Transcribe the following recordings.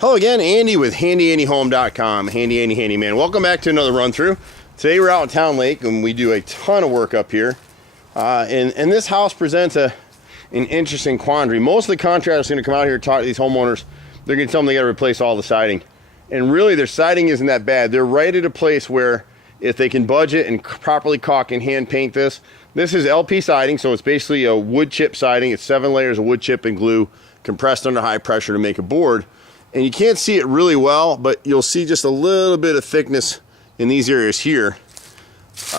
Hello again, Andy with HandyAndyHome.com. Handy Andy Handyman. Welcome back to another run through. Today we're out in Town Lake and we do a ton of work up here. And this house presents an interesting quandary. Most of the contractors are going to come out here and talk to these homeowners. They're going to tell them they got to replace all the siding. And really their siding isn't that bad. They're right at a place where if they can budget and properly caulk and hand paint this. This is LP siding, so it's basically a wood chip siding. It's 7 layers of wood chip and glue compressed under high pressure to make a board. And you can't see it really well, but you'll see just a little bit of thickness in these areas here.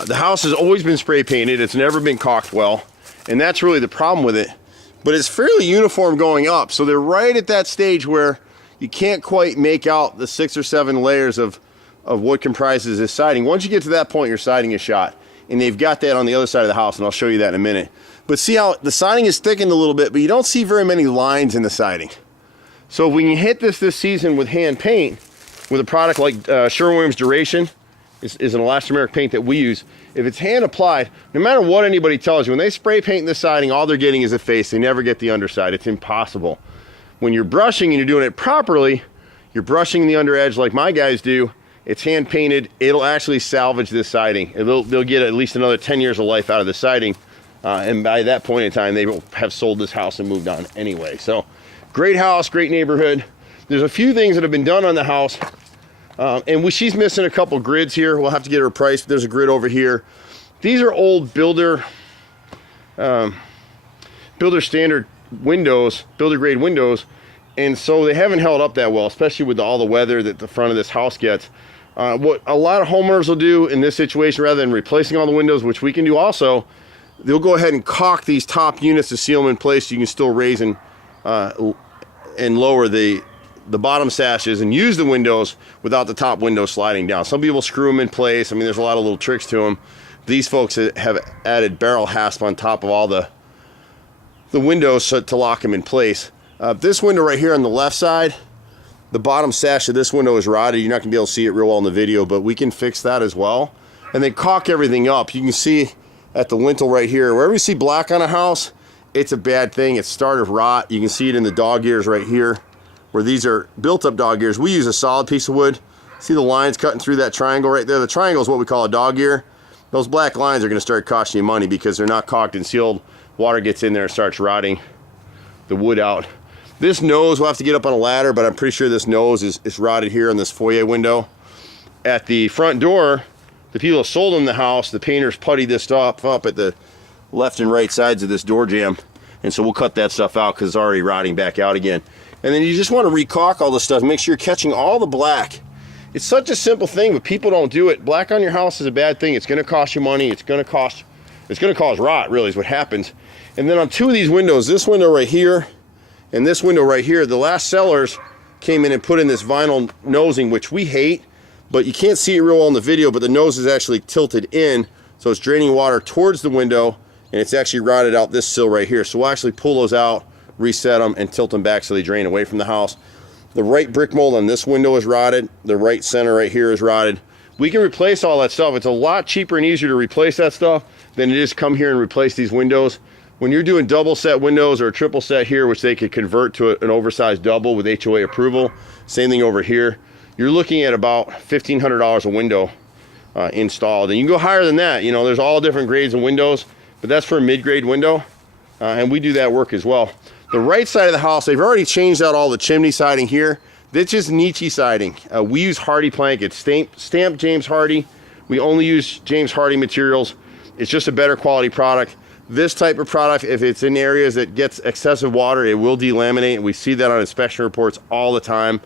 The house has always been spray painted. It's never been caulked well, and that's really the problem with it. But it's fairly uniform going up, so they're right at that stage where you can't quite make out the 6 or 7 layers of what comprises this siding. Once you get to that point, your siding is shot, and they've got that on the other side of the house, and I'll show you that in a minute. But see how the siding is thickened a little bit, but you don't see very many lines in the siding. So if we can hit this season with hand paint, with a product like Sherwin-Williams Duration, is an elastomeric paint that we use. If it's hand applied, no matter what anybody tells you, when they spray paint this siding, all they're getting is the face. They never get the underside. It's impossible. When you're brushing and you're doing it properly, you're brushing the under edge like my guys do. It's hand painted. It'll actually salvage this siding. They'll get at least another 10 years of life out of the siding. And by that point in time, they will have sold this house and moved on anyway. So great house, great neighborhood. There's a few things that have been done on the house. And she's missing a couple grids here. We'll have to get her a price. There's a grid over here. These are old builder standard windows, builder grade windows. And so they haven't held up that well, especially with all the weather that the front of this house gets. What a lot of homeowners will do in this situation, rather than replacing all the windows, which we can do also, they'll go ahead and caulk these top units to seal them in place so you can still raise and lower the bottom sashes and use the windows without the top window sliding down. Some people screw them in place. I mean, there's a lot of little tricks to them. These folks have added barrel hasp on top of all the windows to lock them in place. This window right here on the left side, the bottom sash of this window is rotted. You're not gonna be able to see it real well in the video, but we can fix that as well. And then caulk everything up. You can see at the lintel right here, wherever you see black on a house, it's a bad thing. It's start of rot. You can see it in the dog ears right here, where these are built up dog ears. We use a solid piece of wood. See the lines cutting through that triangle right there? The triangle is what we call a dog ear. Those black lines are gonna start costing you money because they're not caulked and sealed. Water gets in there and starts rotting the wood out. This nose, we'll have to get up on a ladder, but I'm pretty sure this nose is rotted here in this foyer window. At the front door, the people that sold them the house, the painters puttied this stuff up at the left and right sides of this door jamb. And so we'll cut that stuff out because it's already rotting back out again. And then you just want to re-caulk all this stuff. Make sure you're catching all the black. It's such a simple thing, but people don't do it. Black on your house is a bad thing. It's going to cost you money. It's going to cause rot, really, is what happens. And then on 2 of these windows, this window right here and this window right here, the last sellers came in and put in this vinyl nosing, which we hate, but you can't see it real well in the video, but the nose is actually tilted in, so it's draining water towards the window, and it's actually rotted out this sill right here. So we'll actually pull those out, reset them, and tilt them back so they drain away from the house. The right brick mold on this window is rotted. The right center right here is rotted. We can replace all that stuff. It's a lot cheaper and easier to replace that stuff than it is come here and replace these windows. When you're doing double set windows or a triple set here, which they could convert to an oversized double with HOA approval, same thing over here, you're looking at about $1,500 a window installed. And you can go higher than that. You know, there's all different grades of windows, but that's for a mid-grade window, and we do that work as well. The right side of the house, they've already changed out all the chimney siding here. This is Nietzsche siding. We use Hardy plank. It's stamped James Hardy. We only use James Hardy materials. It's just a better quality product. This type of product, if it's in areas that gets excessive water, it will delaminate, and we see that on inspection reports all the time.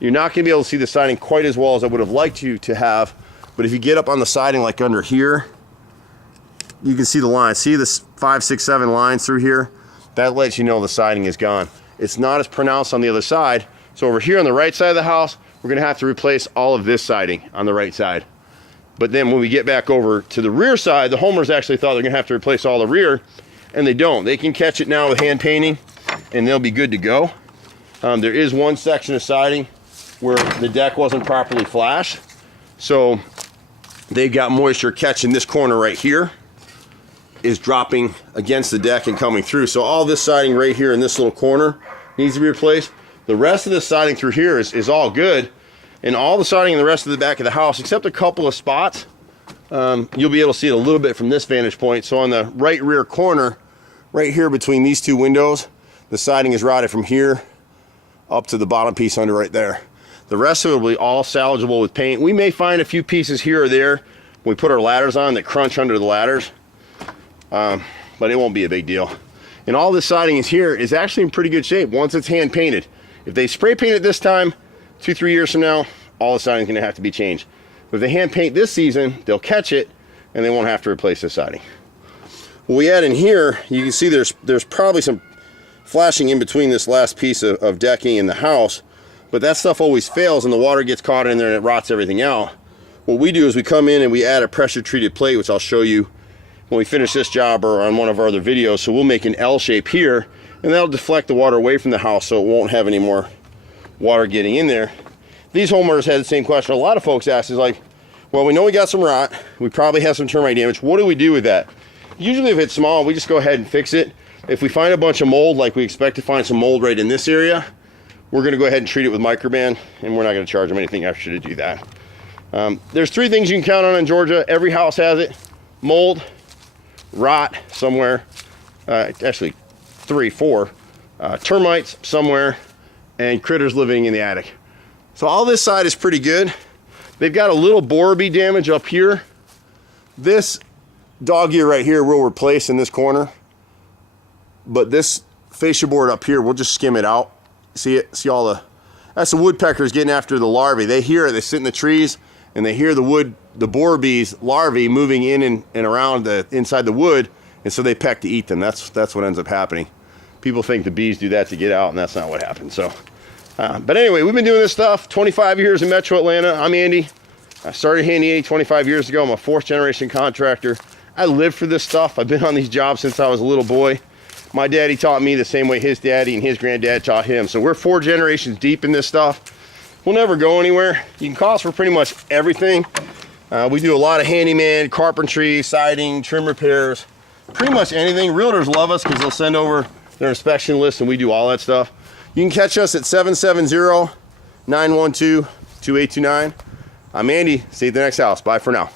You're not gonna be able to see the siding quite as well as I would have liked you to have, but if you get up on the siding like under here, you can see the lines. See the 5, 6, 7 lines through here? That lets you know the siding is gone. It's not as pronounced on the other side. So over here on the right side of the house, we're gonna have to replace all of this siding on the right side. But then when we get back over to the rear side, the homeowners actually thought they're gonna have to replace all the rear, and they don't. They can catch it now with hand painting, and they'll be good to go. There is one section of siding where the deck wasn't properly flashed, so they've got moisture catching this corner right here, is dropping against the deck and coming through. So all this siding right here in this little corner needs to be replaced. The rest of the siding through here is all good. And all the siding in the rest of the back of the house, except a couple of spots, you'll be able to see it a little bit from this vantage point. So on the right rear corner, right here between these two windows, the siding is rotted from here up to the bottom piece under right there. The rest of it will be all salvageable with paint. We may find a few pieces here or there when we put our ladders on that crunch under the ladders, but it won't be a big deal. And all this siding is here is actually in pretty good shape once it's hand painted. If they spray paint it this time, 2-3 years from now, all the siding is going to have to be changed. But if they hand paint this season, they'll catch it and they won't have to replace the siding. What we add in here, you can see there's probably some flashing in between this last piece of decking in the house, but that stuff always fails and the water gets caught in there and it rots everything out. What we do is we come in and we add a pressure treated plate, which I'll show you when we finish this job or on one of our other videos. So we'll make an L shape here and that'll deflect the water away from the house so it won't have any more water getting in there. These homeowners had the same question. A lot of folks ask is like, well, we know we got some rot, we probably have some termite damage. What do we do with that? Usually if it's small, we just go ahead and fix it. If we find a bunch of mold, like we expect to find some mold right in this area, we're gonna go ahead and treat it with microban, and we're not gonna charge them anything extra to do that. There's 3 things you can count on in Georgia. Every house has it: mold, rot somewhere, actually 3, 4, termites somewhere, and critters living in the attic. So all this side is pretty good. They've got a little borer damage up here. This dog ear right here we'll replace in this corner, but this fascia board up here, we'll just skim it out. See it? See all the, that's the woodpeckers getting after the larvae. They hear it, they sit in the trees, and they hear the borer bees larvae moving in and around the inside the wood, and so they peck to eat them. That's what ends up happening. People think the bees do that to get out, and that's not what happens. So, but anyway, we've been doing this stuff 25 years in Metro Atlanta. I'm Andy. I started Handy Andy 25 years ago. I'm a 4th generation contractor. I live for this stuff. I've been on these jobs since I was a little boy. My daddy taught me the same way his daddy and his granddad taught him. So we're 4 generations deep in this stuff. We'll never go anywhere. You can call us for pretty much everything. We do a lot of handyman, carpentry, siding, trim repairs, pretty much anything. Realtors love us because they'll send over their inspection list and we do all that stuff. You can catch us at 770-912-2829. I'm Andy. See you at the next house. Bye for now.